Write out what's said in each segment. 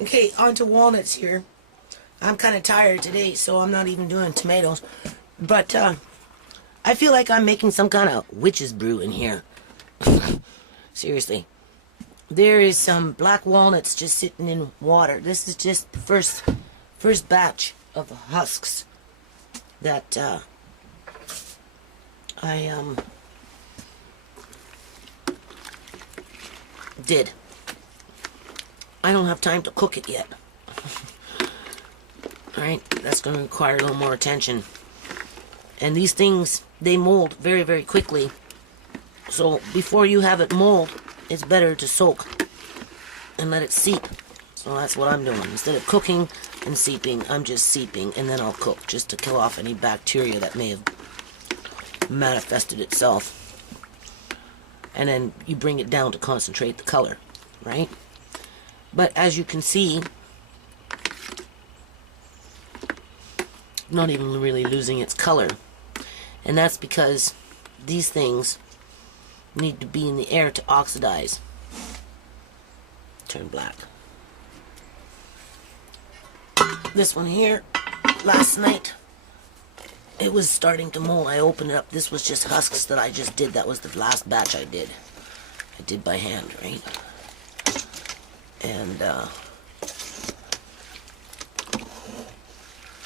Okay, on to walnuts here. I'm kind of tired today, so I'm not even doing tomatoes. But I feel like I'm making some kind of witch's brew in here. Seriously. There is some black walnuts just sitting in water. This is just the first batch of husks that I did. I don't have time to cook it yet. Alright, that's going to require a little more attention. And these things, they mold very, very quickly. So before you have it mold, it's better to soak and let it seep. So that's what I'm doing. Instead of cooking and seeping, I'm just seeping, and then I'll cook just to kill off any bacteria that may have manifested itself. And then you bring it down to concentrate the color, right? But as you can see, not even really losing its color. And that's because these things need to be in the air to oxidize. Turn black. This one here, last night, it was starting to mold. I opened it up. This was just husks that I just did. That was the last batch I did. I did by hand, right? And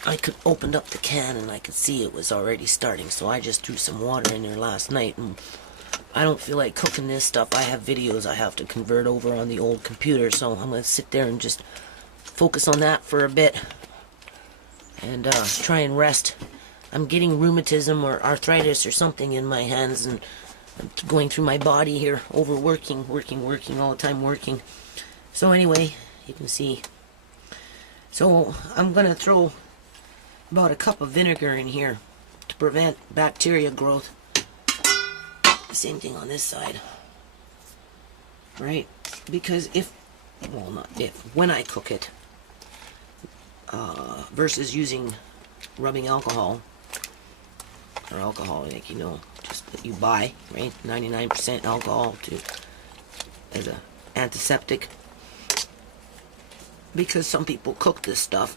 I could opened up the can and I could see it was already starting, so I just threw some water in there last night, and I don't feel like cooking this stuff. I have videos I have to convert over on the old computer, so I'm going to sit there and just focus on that for a bit and try and rest. I'm getting rheumatism or arthritis or something in my hands, and I'm going through my body here, working all the time, working. So anyway, you can see. So I'm going to throw about a cup of vinegar in here to prevent bacteria growth. Same thing on this side. Right? Because when I cook it, versus using rubbing alcohol, or alcohol, like, just that you buy, right? 99% alcohol as a antiseptic. Because some people cook this stuff,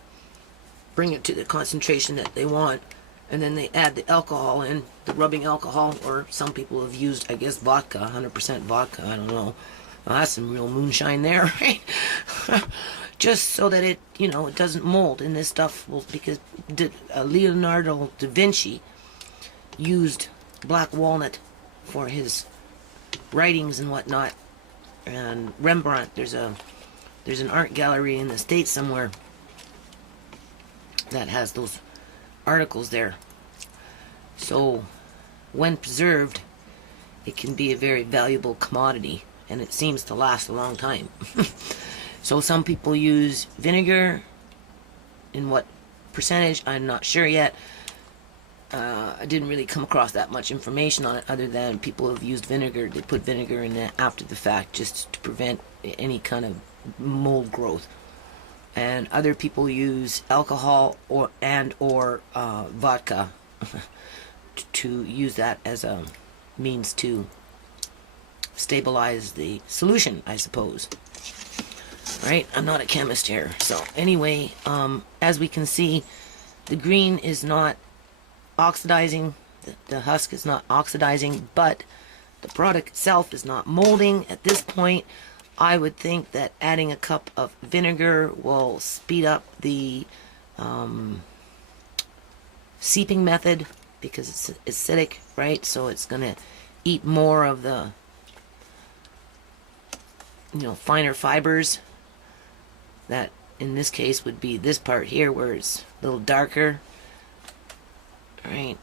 bring it to the concentration that they want, and then they add the alcohol in, the rubbing alcohol, or some people have used, I guess, vodka, 100% vodka, I don't know. Well, that's some real moonshine there, right? Just so that it, it doesn't mold. And this stuff because Leonardo da Vinci used black walnut for his writings and whatnot. And Rembrandt, there's an art gallery in the States somewhere that has those articles there. So when preserved, it can be a very valuable commodity, and it seems to last a long time. So some people use vinegar. In what percentage, I'm not sure yet. I didn't really come across that much information on it, other than people have used vinegar. They put vinegar in it after the fact just to prevent any kind of mold growth. And other people use alcohol or vodka to use that as a means to stabilize the solution, I suppose. Right? I'm not a chemist here. So anyway, as we can see, the green is not oxidizing. The husk is not oxidizing, but the product itself is not molding at this point. I would think that adding a cup of vinegar will speed up the seeping method, because it's acidic, right? So it's going to eat more of the finer fibers. That in this case would be this part here where it's a little darker, right?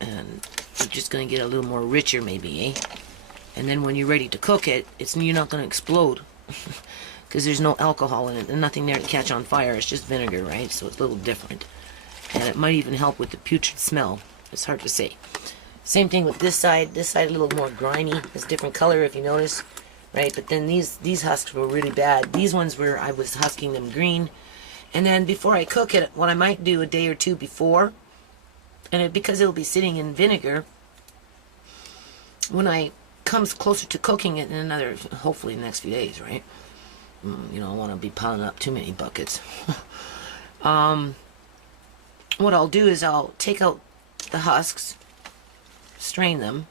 And you're just going to get a little more richer maybe, eh? And then when you're ready to cook it, you're not going to explode because there's no alcohol in it. There's nothing there to catch on fire. It's just vinegar, right? So it's a little different. And it might even help with the putrid smell. It's hard to say. Same thing with this side. This side a little more grimy. It's a different color if you notice, right? But then these husks were really bad. These ones were, I was husking them green. And then before I cook it, what I might do a day or two before, and because it'll be sitting in vinegar, when I comes closer to cooking it in another, hopefully the next few days, right? you know, I want to be piling up too many buckets. What I'll do is I'll take out the husks, strain them,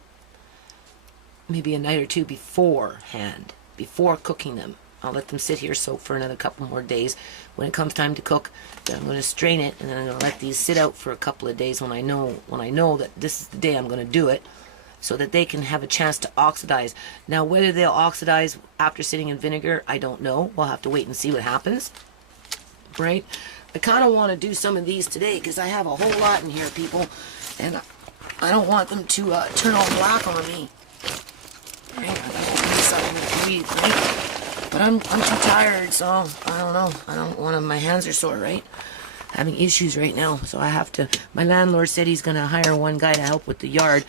maybe a night or two beforehand, before cooking them. I'll let them sit here soak for another couple more days. When it comes time to cook, then I'm going to strain it, and then I'm going to let these sit out for a couple of days when I know that this is the day I'm going to do it, so that they can have a chance to oxidize. Now, whether they'll oxidize after sitting in vinegar, I don't know. We'll have to wait and see what happens, right? I kind of want to do some of these today because I have a whole lot in here, people, and I don't want them to turn all black on me. Right? I gotta do something to eat, right? But I'm too tired, so I don't know. I don't want to. My hands are sore, right? Having issues right now, so I have to. My landlord said he's going to hire one guy to help with the yard,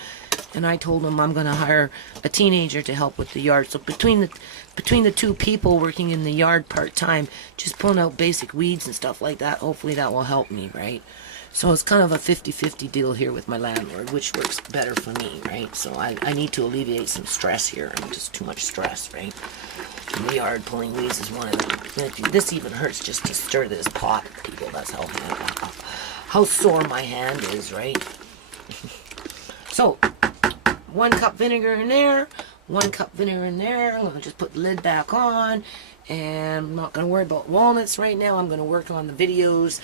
and I told him I'm going to hire a teenager to help with the yard. So between the two people working in the yard part-time, just pulling out basic weeds and stuff like that, hopefully that will help me, right? So it's kind of a 50-50 deal here with my landlord, which works better for me, right? So I need to alleviate some stress here. I'm just too much stress, right? In the yard, pulling weeds is one of them. This even hurts just to stir this pot, people. That's how sore my hand is, right? So, 1 cup vinegar in there, 1 cup vinegar in there. I'm going to just put the lid back on, and I'm not going to worry about walnuts right now. I'm going to work on the videos,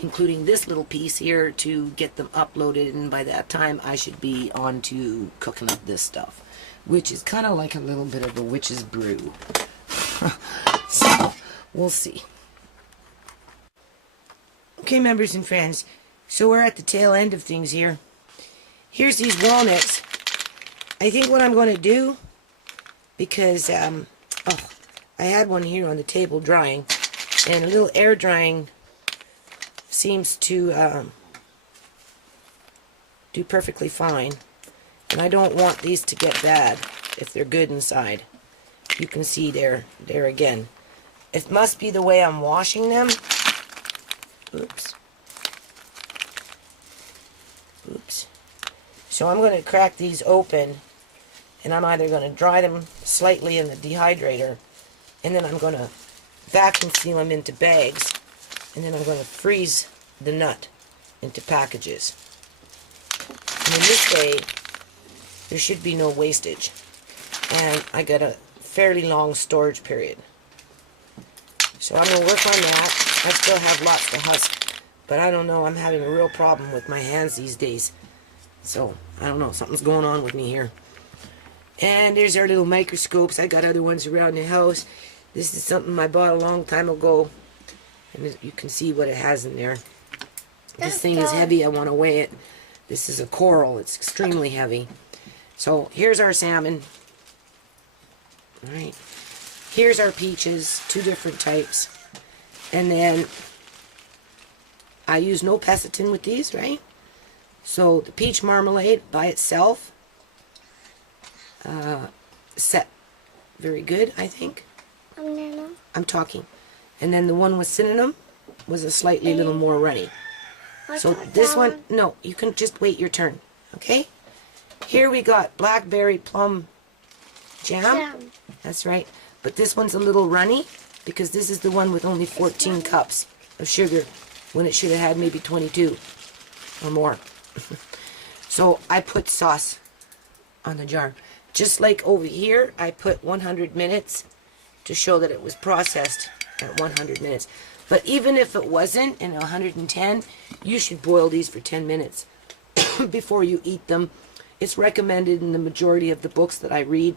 including this little piece here, to get them uploaded, and by that time I should be on to cooking up this stuff, which is kind of like a little bit of a witch's brew. So, we'll see. Okay, members and friends, so we're at the tail end of things here. Here's these walnuts. I think what I'm going to do, because I had one here on the table drying, and a little air drying seems to do perfectly fine, and I don't want these to get bad if they're good inside. You can see there again. It must be the way I'm washing them. Oops. So I'm going to crack these open, and I'm either going to dry them slightly in the dehydrator, and then I'm going to vacuum seal them into bags, and then I'm going to freeze the nut into packages. And in this way, there should be no wastage. And I got a fairly long storage period. So I'm going to work on that. I still have lots to husk, but I don't know, I'm having a real problem with my hands these days. So, I don't know, something's going on with me here. And there's our little microscopes. I got other ones around the house. This is something I bought a long time ago, and you can see what it has in there. This thing is heavy. I want to weigh it. This is a coral. It's extremely heavy. So, here's our salmon. Alright. Here's our peaches, 2 different types. And then I use no pectin with these, right? So the peach marmalade by itself, Sept, very good, I think. I'm talking. And then the one with cinnamon was a slightly little more runny. So this one, no, you can just wait your turn, okay? Here we got blackberry plum jam. That's right. But this one's a little runny because this is the one with only 14 cups of sugar when it should have had maybe 22 or more. So I put sauce on the jar. Just like over here, I put 100 minutes to show that it was processed at 100 minutes. But even if it wasn't in 110, you should boil these for 10 minutes before you eat them. It's recommended in the majority of the books that I read,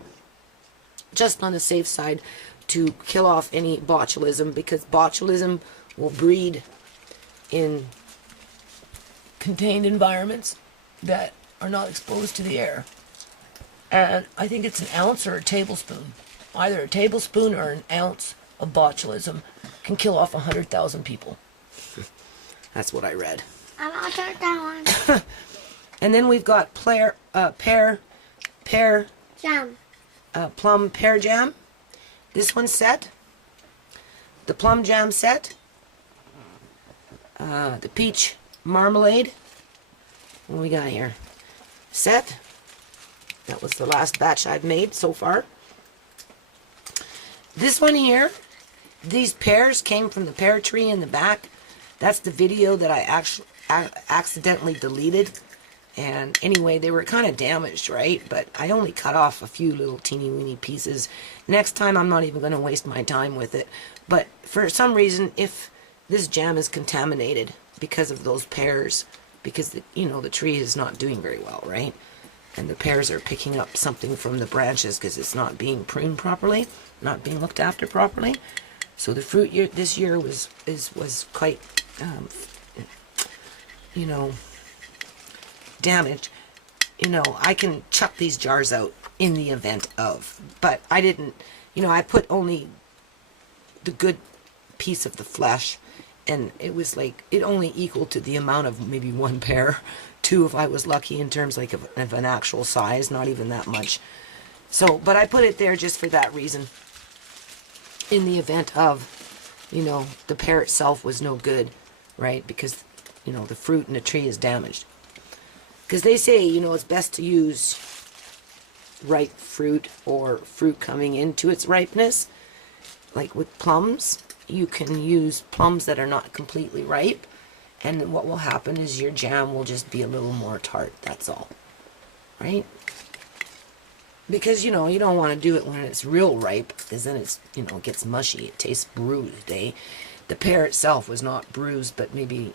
just on the safe side, to kill off any botulism, because botulism will breed in contained environments that are not exposed to the air. And I think it's an ounce or a tablespoon. Either a tablespoon or an ounce of botulism can kill off 100,000 people. That's what I read. I'm gonna start that one. And then we've got pear Jam. Plum pear jam. This one's set. The plum jam set. The peach marmalade. What do we got here? Set. That was the last batch I've made so far. This one here these pears came from the pear tree in the back. That's the video that I actually accidentally deleted. And anyway, they were kind of damaged, right? But I only cut off a few little teeny weeny pieces. Next time, I'm not even going to waste my time with it. But for some reason, if this jam is contaminated because of those pears, because the tree is not doing very well, right? And the pears are picking up something from the branches because it's not being pruned properly, not being looked after properly. So the fruit this year was quite, damaged. I can chuck these jars out in the event of, but I didn't, I put only the good piece of the flesh, and it was like, it only equaled to the amount of maybe one pear, two if I was lucky in terms like of an actual size, not even that much. So, but I put it there just for that reason. In the event of, the pear itself was no good, right? Because, the fruit in the tree is damaged. Because they say, it's best to use ripe fruit or fruit coming into its ripeness. Like with plums, you can use plums that are not completely ripe. And what will happen is your jam will just be a little more tart, that's all. Right? Because, you don't want to do it when it's real ripe, because then it's, it gets mushy. It tastes bruised, eh? The pear itself was not bruised, but maybe,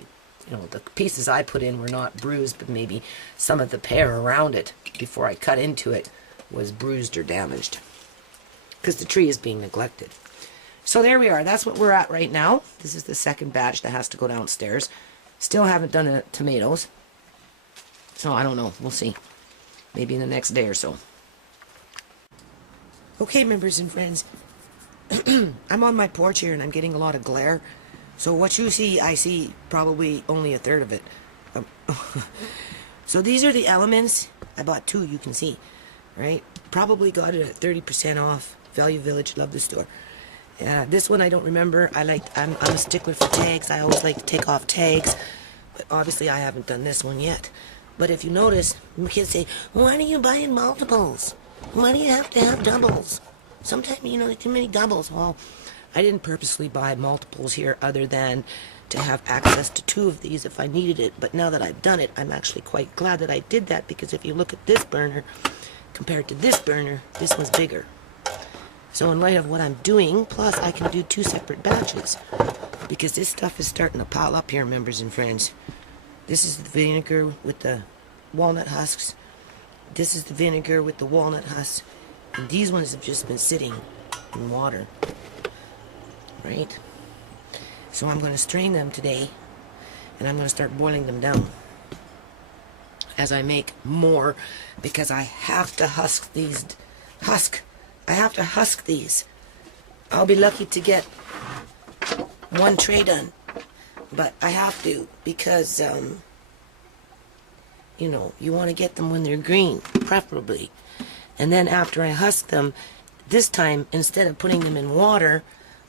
the pieces I put in were not bruised, but maybe some of the pear around it, before I cut into it, was bruised or damaged. Because the tree is being neglected. So there we are. That's what we're at right now. This is the second batch that has to go downstairs. Still haven't done the tomatoes. So I don't know. We'll see. Maybe in the next day or so. Okay, members and friends, I'm on my porch here and I'm getting a lot of glare. So what you see, I see probably only a third of it. So these are the elements. I bought two, you can see, right? Probably got it at 30% off. Value Village, love the store. This one I don't remember. I'm a stickler for tags. I always like to take off tags. But obviously I haven't done this one yet. But if you notice, you can say, why are you buying multiples? Why do you have to have doubles? Sometimes, there's too many doubles. Well, I didn't purposely buy multiples here other than to have access to two of these if I needed it. But now that I've done it, I'm actually quite glad that I did that, because if you look at this burner compared to this burner, this one's bigger. So in light of what I'm doing, plus I can do two separate batches, because this stuff is starting to pile up here, members and friends. This is the vinegar with the walnut husks. This is the vinegar with the walnut husks. And these ones have just been sitting in water. Right? So I'm going to strain them today. And I'm going to start boiling them down. As I make more. Because I have to husk these. I have to husk these. I'll be lucky to get one tray done. But I have to. Because, you want to get them when they're green, preferably. And then after I husk them, this time, instead of putting them in water,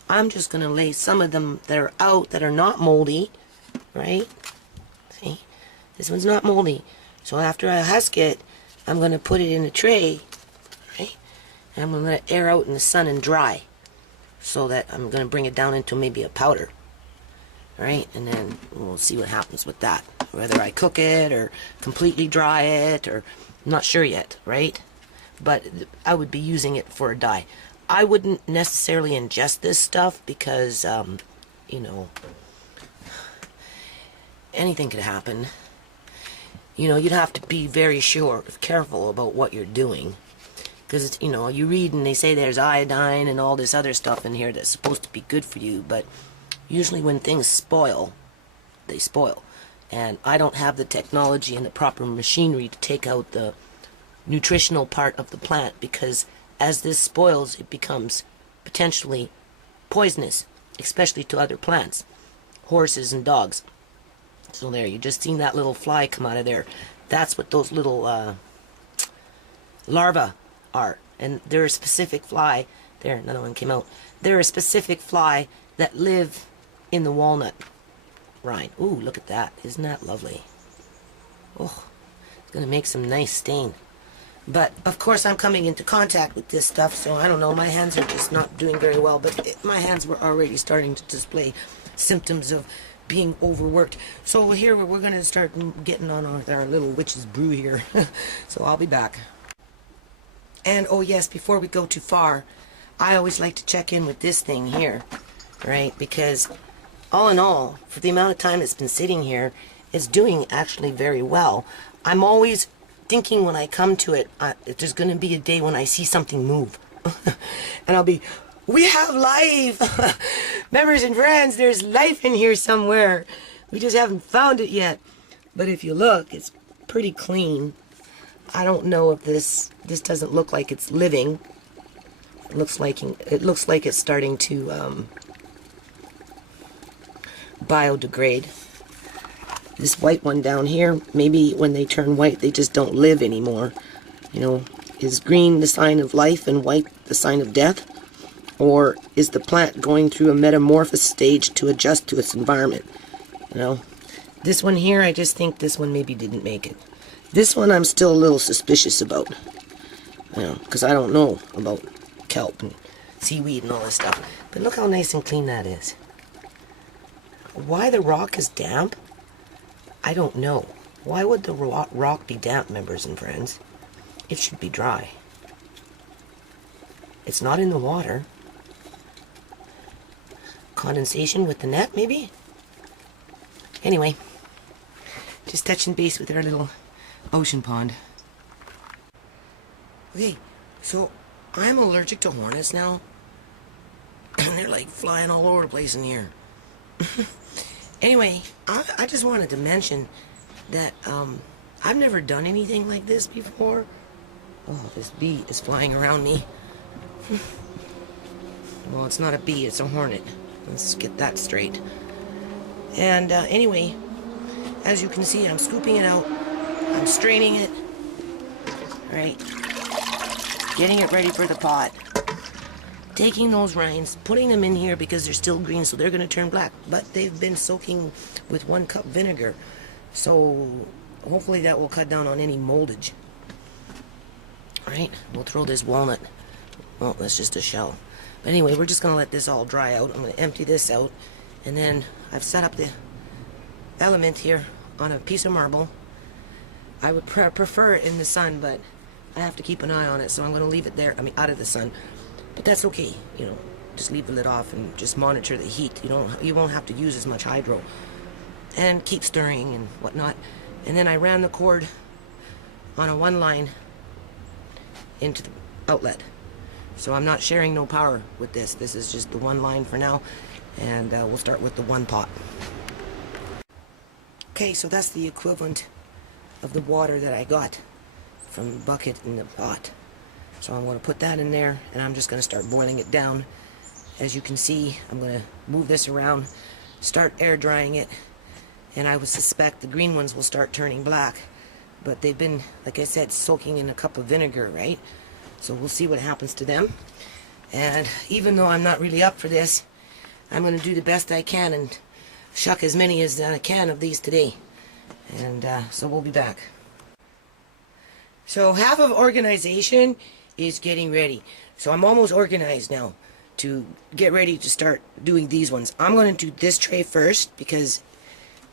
I'm just going to lay some of them that are out, that are not moldy, right? See? This one's not moldy. So after I husk it, I'm going to put it in a tray, right? And I'm going to let it air out in the sun and dry. So that I'm going to bring it down into maybe a powder. Right? And then we'll see what happens with that. Whether I cook it or completely dry it, or I'm not sure yet, right? But I would be using it for a dye. I wouldn't necessarily ingest this stuff because, anything could happen. You'd have to be very careful about what you're doing. Because, you read and they say there's iodine and all this other stuff in here that's supposed to be good for you, but usually when things spoil, they spoil. And I don't have the technology and the proper machinery to take out the nutritional part of the plant, because as this spoils, it becomes potentially poisonous, especially to other plants, horses and dogs. So there, you just seen that little fly come out of there. That's what those little larvae are. And they're a specific fly. There, another one came out. They're a specific fly that live in the walnut rind. Ooh, look at that. Isn't that lovely? Oh, it's going to make some nice stain. But of course I'm coming into contact with this stuff, so I don't know, my hands are just not doing very well, but my hands were already starting to display symptoms of being overworked. So here we're going to start getting on with our little witch's brew here. So I'll be back. And oh yes, before we go too far, I always like to check in with this thing here, right? Because all in all, for the amount of time it's been sitting here, it's doing actually very well. I'm always thinking when I come to it, there's going to be a day when I see something move. And I'll be, we have life! Members and friends, there's life in here somewhere. We just haven't found it yet. But if you look, it's pretty clean. I don't know if this doesn't look like it's living. It looks like it's starting to biodegrade. This white one down here, maybe when they turn white, they just don't live anymore. You know, is green the sign of life and white the sign of death? Or is the plant going through a metamorphosis stage to adjust to its environment? You know, this one here, I just think this one maybe didn't make it. This one I'm still a little suspicious about. You know, because I don't know about kelp and seaweed and all this stuff. But look how nice and clean that is. Why the rock is damp? I don't know. Why would the rock be damp, members and friends? It should be dry. It's not in the water. Condensation with the net, maybe? Anyway, just touching base with our little ocean pond. Okay, so I'm allergic to hornets now. And they're like flying all over the place in here. Anyway, I just wanted to mention that I've never done anything like this before. Oh, this bee is flying around me. Well, it's not a bee, it's a hornet. Let's get that straight. And anyway, as you can see, I'm scooping it out. I'm straining it. Right. Getting it ready for the pot. Taking those rinds, putting them in here because they're still green, so they're going to turn black. But they've been soaking with 1 cup vinegar. So hopefully that will cut down on any moldage. Alright, we'll throw this walnut. Well, that's just a shell. But anyway, we're just going to let this all dry out. I'm going to empty this out. And then I've set up the element here on a piece of marble. I would prefer it in the sun, but I have to keep an eye on it, so I'm going to leave it there, out of the sun. But that's okay, you know, just leave the lid off and just monitor the heat. You won't have to use as much hydro. And keep stirring and whatnot. And then I ran the cord on a 1 line into the outlet. So I'm not sharing no power with this. This is just the 1 line for now. And we'll start with the 1 pot. Okay, so that's the equivalent of the water that I got from the bucket in the pot. So I'm going to put that in there, and I'm just going to start boiling it down. As you can see, I'm going to move this around, start air drying it, and I would suspect the green ones will start turning black. But they've been, like I said, soaking in a cup of vinegar, right? So we'll see what happens to them. And even though I'm not really up for this, I'm going to do the best I can and shuck as many as I can of these today. And so we'll be back. So half of organization is getting ready. So I'm almost organized now to get ready to start doing these ones. I'm going to do this tray first because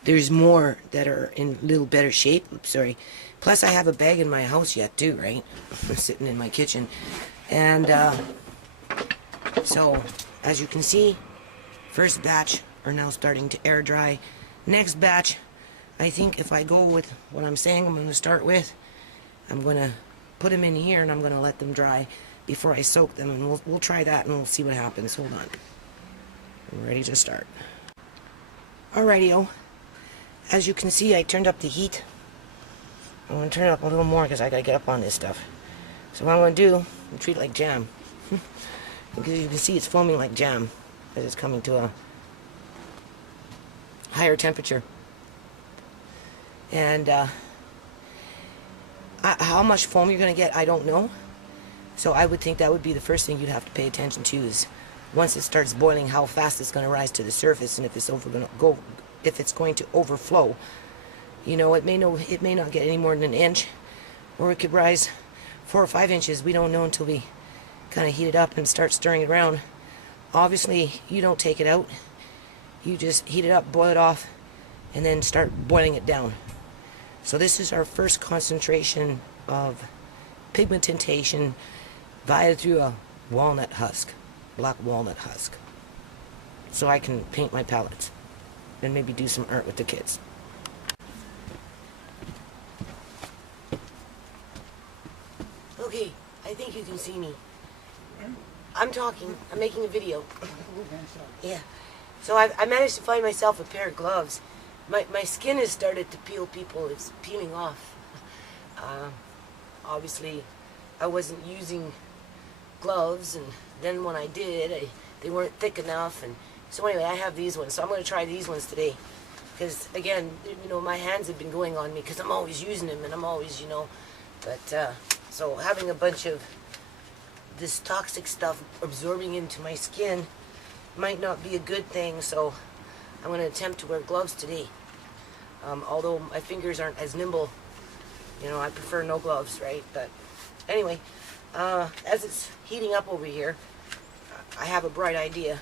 there's more that are in a little better shape. Oops, sorry. Plus I have a bag in my house yet too, right? Sitting in my kitchen. And so as you can see, first batch are now starting to air dry. Next batch, I think if I go with what I'm saying I'm going to start with, I'm going to put them in here and I'm going to let them dry before I soak them, and we'll try that and we'll see what happens. Hold on. I'm ready to start. Alrighty-o. As you can see, I turned up the heat. I'm going to turn it up a little more because I got to get up on this stuff. So what I'm going to do, I'm treat it like jam. Because you can see it's foaming like jam as it's coming to a higher temperature. And how much foam you're going to get, I don't know. So I would think that would be the first thing you'd have to pay attention to, is once it starts boiling, how fast it's going to rise to the surface, and if it's going to overflow. You know, it may not get any more than an inch, or it could rise 4 or 5 inches. We don't know until we kind of heat it up and start stirring it around. Obviously, you don't take it out. You just heat it up, boil it off, and then start boiling it down. So this is our first concentration of pigmentation via through a walnut husk, black walnut husk. So I can paint my palettes and maybe do some art with the kids. Okay, I think you can see me. I'm talking. I'm making a video. Yeah. So I managed to find myself a pair of gloves. My skin has started to peel, people. It's peeling off. Obviously, I wasn't using gloves, and then when I did, they weren't thick enough. And so anyway, I have these ones. So I'm going to try these ones today. Because, again, you know, my hands have been going on me because I'm always using them, and I'm always, you know. But, so having a bunch of this toxic stuff absorbing into my skin might not be a good thing, so I'm going to attempt to wear gloves today. Although my fingers aren't as nimble, you know, I prefer no gloves, right? But anyway, as it's heating up over here, I have a bright idea,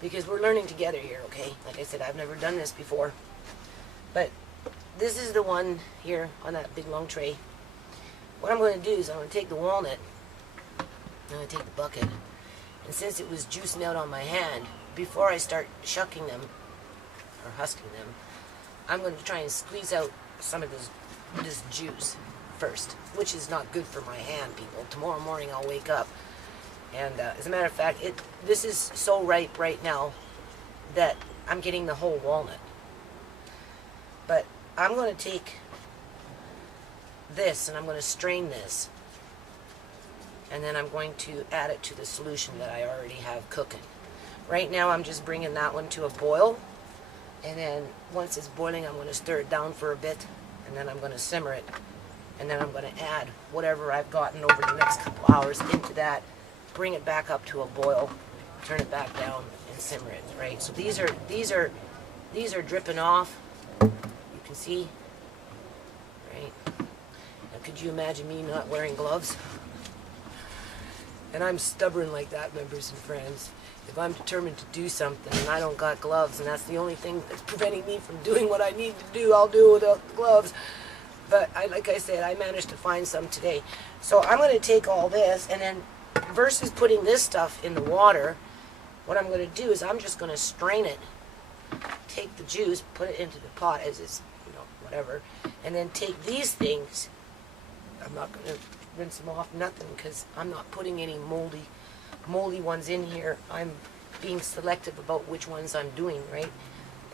because we're learning together here, okay? Like I said, I've never done this before, but this is the one here on that big long tray. What I'm going to do is I'm going to take the walnut, I'm going to take the bucket, and since it was juicing out on my hand, before I start shucking them, or husking them, I'm going to try and squeeze out some of this juice first, which is not good for my hand, people. Tomorrow morning I'll wake up, and as a matter of fact, this is so ripe right now that I'm getting the whole walnut. But I'm going to take this and I'm going to strain this, and then I'm going to add it to the solution that I already have cooking. Right now I'm just bringing that one to a boil, and then once it's boiling I'm going to stir it down for a bit, and then I'm going to simmer it, and then I'm going to add whatever I've gotten over the next couple hours into that, bring it back up to a boil, turn it back down, and simmer it, right? So these are dripping off. You can see, right? Now could you imagine me not wearing gloves? And I'm stubborn like that, members and friends. If I'm determined to do something and I don't got gloves, and that's the only thing that's preventing me from doing what I need to do, I'll do it without the gloves. But like I said, I managed to find some today. So I'm going to take all this, and then versus putting this stuff in the water, what I'm going to do is I'm just going to strain it, take the juice, put it into the pot as it's, you know, whatever, and then take these things. I'm not going to rinse them off, nothing, because I'm not putting any moldy ones in here. I'm being selective about which ones I'm doing, right?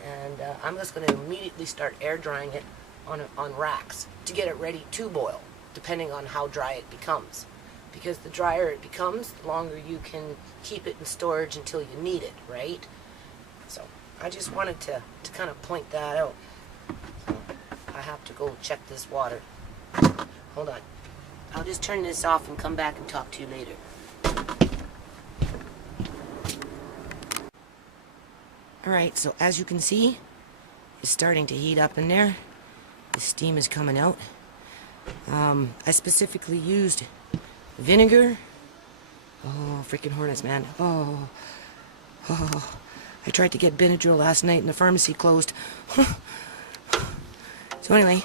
And I'm just going to immediately start air drying it on racks to get it ready to boil, depending on how dry it becomes. Because the drier it becomes, the longer you can keep it in storage until you need it, right? So I just wanted to kind of point that out. So I have to go check this water. Hold on. I'll just turn this off and come back and talk to you later. Alright, so as you can see, it's starting to heat up in there. The steam is coming out. I specifically used vinegar. Oh, freaking hornets, man. Oh. I tried to get Benadryl last night and the pharmacy closed. So anyway,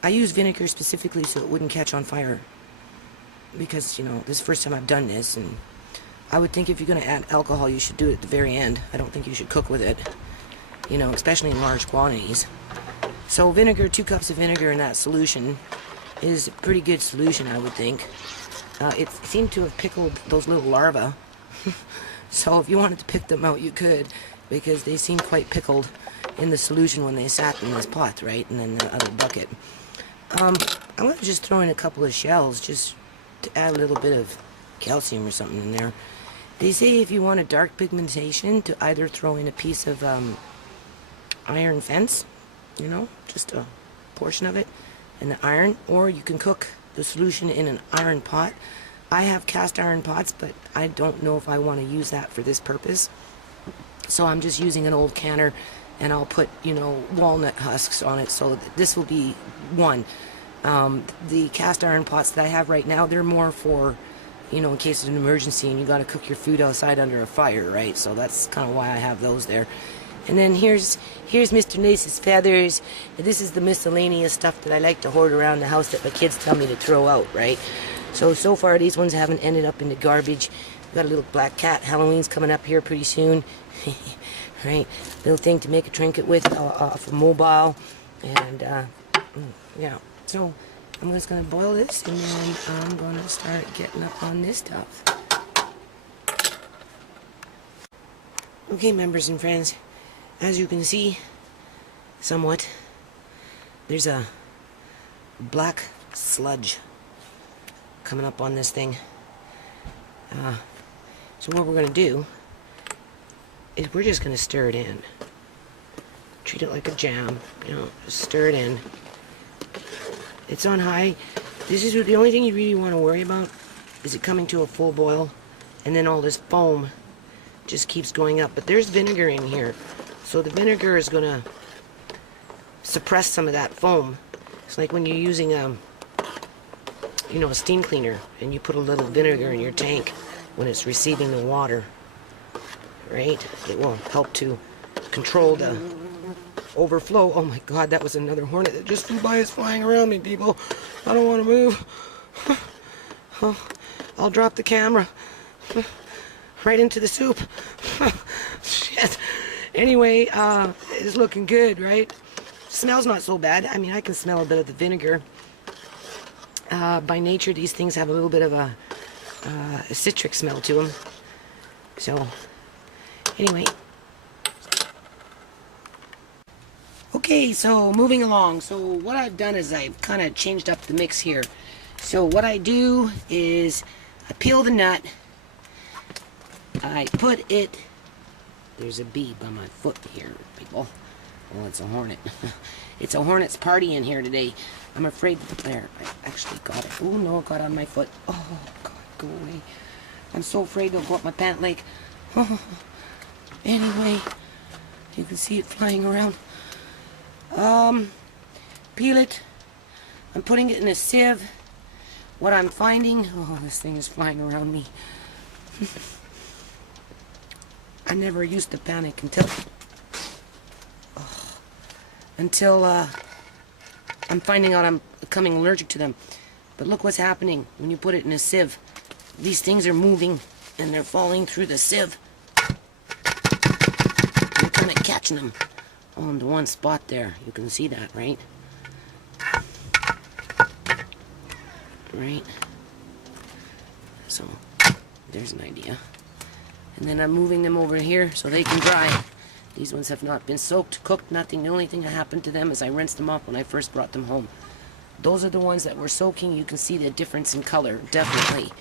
I used vinegar specifically so it wouldn't catch on fire. Because, you know, this is the first time I've done this, and I would think if you're going to add alcohol, you should do it at the very end. I don't think you should cook with it, you know, especially in large quantities. So vinegar, 2 cups of vinegar in that solution is a pretty good solution, I would think. It seemed to have pickled those little larvae. So if you wanted to pick them out, you could, because they seemed quite pickled in the solution when they sat in this pot, right, and then the other bucket. I'm going to just throw in a couple of shells just to add a little bit of calcium or something in there. They say if you want a dark pigmentation, to either throw in a piece of iron fence, you know, just a portion of it, and the iron, or you can cook the solution in an iron pot. I have cast iron pots, but I don't know if I want to use that for this purpose. So I'm just using an old canner, and I'll put, you know, walnut husks on it, so that this will be one. The cast iron pots that I have right now, they're more for, you know, in case of an emergency and you got to cook your food outside under a fire, right? So that's kind of why I have those there. And then here's Mr. Lace's feathers. This is the miscellaneous stuff that I like to hoard around the house that my kids tell me to throw out, right? So far these ones haven't ended up in the garbage. We've got a little black cat. Halloween's coming up here pretty soon. Right? Little thing to make a trinket with off a mobile. And yeah. So I'm just going to boil this and then I'm going to start getting up on this stuff. Okay, members and friends. As you can see, somewhat, there's a black sludge coming up on this thing. So what we're going to do is we're just going to stir it in. Treat it like a jam, you know, just stir it in. It's on high. This is the only thing you really want to worry about is it coming to a full boil, and then all this foam just keeps going up. But there's vinegar in here. So the vinegar is going to suppress some of that foam. It's like when you're using a steam cleaner and you put a little vinegar in your tank when it's receiving the water, right? It will help to control the overflow. Oh my God, that was another hornet that just flew by. It's flying around me, people. I don't want to move. Oh, I'll drop the camera right into the soup. Shit. Anyway, it's looking good, right? Smells not so bad. I mean, I can smell a bit of the vinegar. By nature, these things have a little bit of a citric smell to them. So, anyway. Okay, so moving along. So what I've done is I've kind of changed up the mix here. So what I do is I peel the nut. I put it... There's a bee by my foot here, people. Well, it's a hornet. It's a hornet's party in here today. I'm afraid... There, I actually got it. Oh, no, it got on my foot. Oh, God, go away. I'm so afraid it'll go up my pant leg. Oh. Anyway, you can see it flying around. Peel it. I'm putting it in a sieve. What I'm finding... Oh, this thing is flying around me. I never used to panic until I'm finding out I'm becoming allergic to them. But look what's happening when you put it in a sieve. These things are moving and they're falling through the sieve. I'm kind of catching them on the one spot there. You can see that, right? Right? So, there's an idea. And then I'm moving them over here so they can dry. These ones have not been soaked, cooked, nothing. The only thing that happened to them is I rinsed them off when I first brought them home. Those are the ones that were soaking. You can see the difference in color, definitely.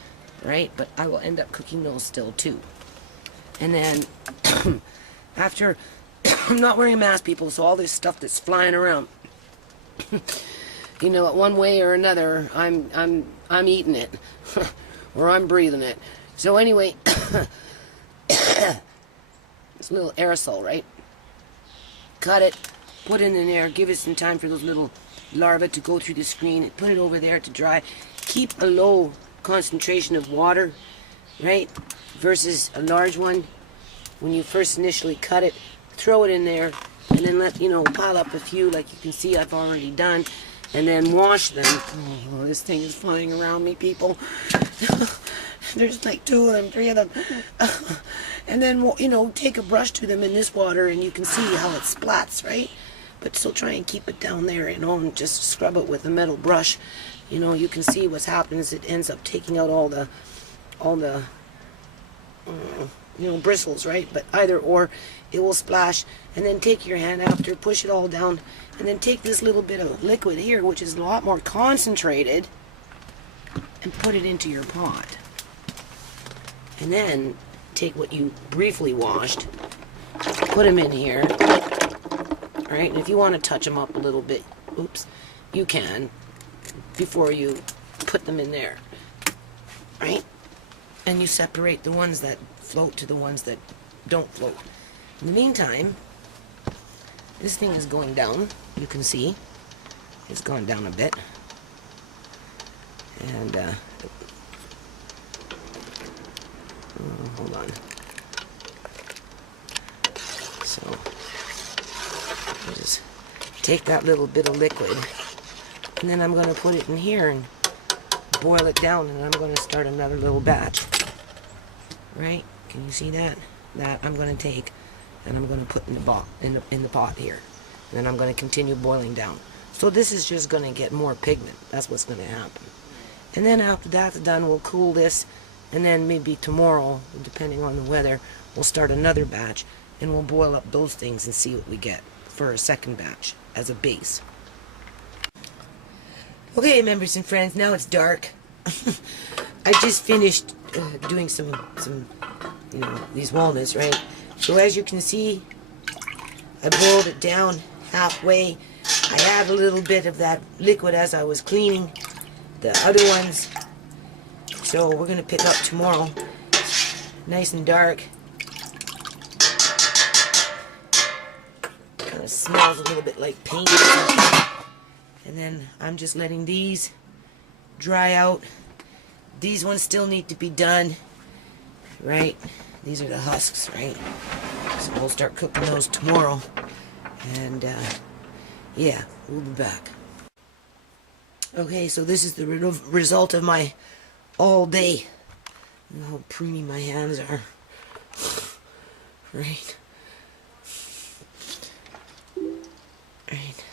Right? But I will end up cooking those still too. And then, after... I'm not wearing a mask, people, so all this stuff that's flying around... you know, one way or another, I'm eating it. Or I'm breathing it. So anyway... It's a little aerosol, right? Cut it, put it in there, give it some time for those little larvae to go through the screen, and put it over there to dry. Keep a low concentration of water, right? Versus a large one. When you first initially cut it, throw it in there, and then let, pile up a few like you can see I've already done, and then wash them. Oh, this thing is flying around me, people. There's like 2 of them, 3 of them. And then, take a brush to them in this water and you can see how it splats, right? But still try and keep it down there, and just scrub it with a metal brush. You can see what's happened is it ends up taking out all the bristles, right? But either or, it will splash. And then take your hand after, push it all down, and then take this little bit of liquid here, which is a lot more concentrated, and put it into your pot. And then take what you briefly washed, put them in here, right? And if you want to touch them up a little bit, you can before you put them in there, right? And you separate the ones that float to the ones that don't float. In the meantime, this thing is going down. You can see it's gone down a bit. And hold on. So I'll just take that little bit of liquid, and then I'm going to put it in here and boil it down, and I'm going to start another little batch. Right? Can you see that? That I'm going to take and I'm going to put in the pot here, and then I'm going to continue boiling down. So this is just going to get more pigment. That's what's going to happen. And then after that's done, we'll cool this, and then maybe tomorrow, depending on the weather, we'll start another batch, and we'll boil up those things and see what we get for a second batch as a base. Okay, members and friends, now it's dark. I just finished doing some these walnuts, right? So as you can see, I boiled it down halfway. I had a little bit of that liquid as I was cleaning the other ones. So we're going to pick up tomorrow. Nice and dark. Kind of smells a little bit like paint. And then I'm just letting these dry out. These ones still need to be done. Right? These are the husks, right? So we'll start cooking those tomorrow. And yeah, we'll be back. Okay, so this is the result of my all day. And how preeny my hands are. Right? Right.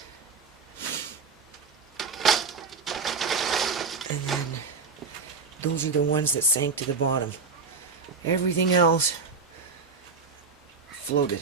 And then those are the ones that sank to the bottom. Everything else floated.